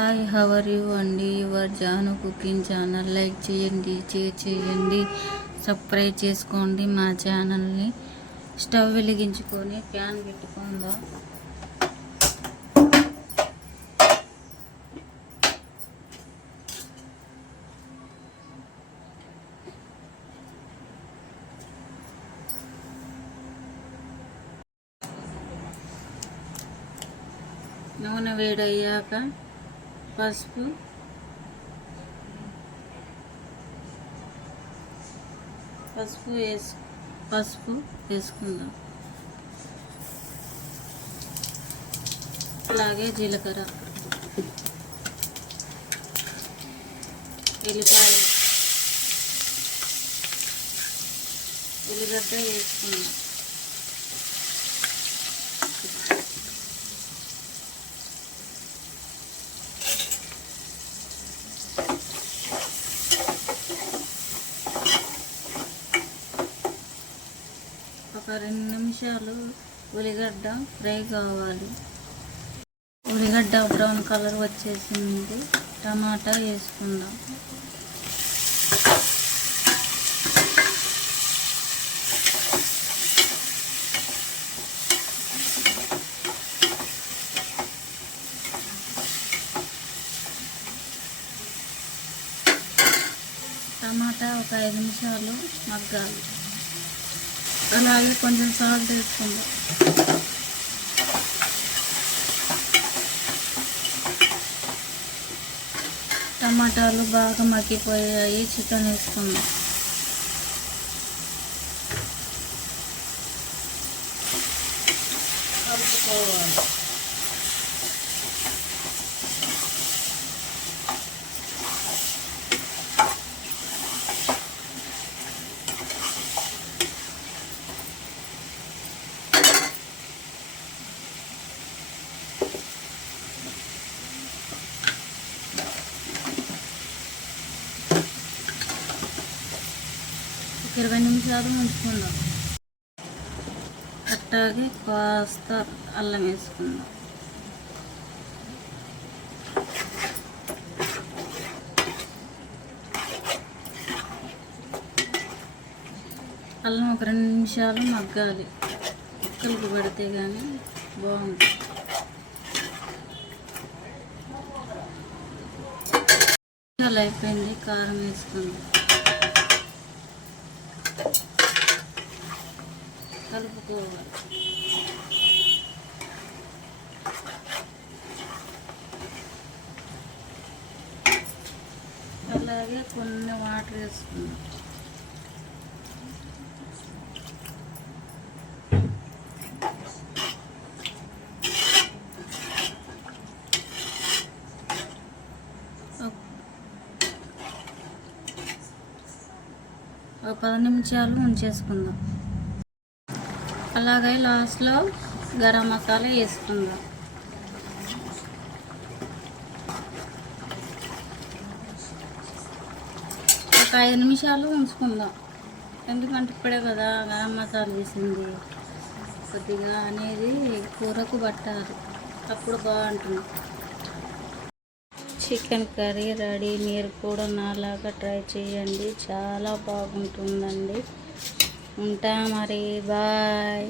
Hi, how are you అండి? Your Janu cooking channel like చేయండి, share చేయండి, సబ్స్క్రైబ్ చేసుకోండి మా ఛానల్ని. స్టవ్ వెలిగించుకొని ప్యాన్ పెట్టుకుందాం. నూనె వేడయ్యాక పసుపు, పసుపు వేసుకుందాం. అలాగే జీలకర్ర, ఎల్లిగడ్డ వేసుకుందాం. ఒక 2 నిమిషాలు ఉల్లిగడ్డ ఫ్రై కావాలి. ఉల్లిగడ్డ బ్రౌన్ కలర్ వచ్చేసింది. టమాటా వేసుకుందాం. టమాటా ఒక 5 నిమిషాలు మగ్గాలి. అలాగే కొంచెం సాల్ట్ వేసుకుందాం. టమాటాలు బాగా మగ్గిపోయాయి. చికెన్ వేసుకుందాం. కలుపుకోవాలి. ఒక 20 నిమిషాలు ఉంచుకుందాం. అట్లాగే కాస్త అల్లం వేసుకుందాం. అల్లం ఒక 2 నిమిషాలు మగ్గాలి. ముక్కలకు పడితే కానీ బాగుంటుంది. చాలా అయిపోయింది. కారం వేసుకుందాం. కలుపుకోవాలి. అలాగే కొన్ని వాటర్ వేసుకుందాం. ఒక 10 నిమిషాలు ఉంచేసుకుందాం. అలాగే లాస్ట్లో గరం మసాలా వేసుకుందాం. ఒక 5 నిమిషాలు ఉంచుకుందాం. ఎందుకంటే ఇప్పుడే కదా గరం మసాలా వేసింది. కొద్దిగా అనేది కూరకు పట్టాలి. అప్పుడు బాగుంటుంది. Chicken curry ready. మీరు కూడా నాలాగా ట్రై చేయండి. చాలా బాగుంటుందండి. ఉంటా మరి. బాయ్.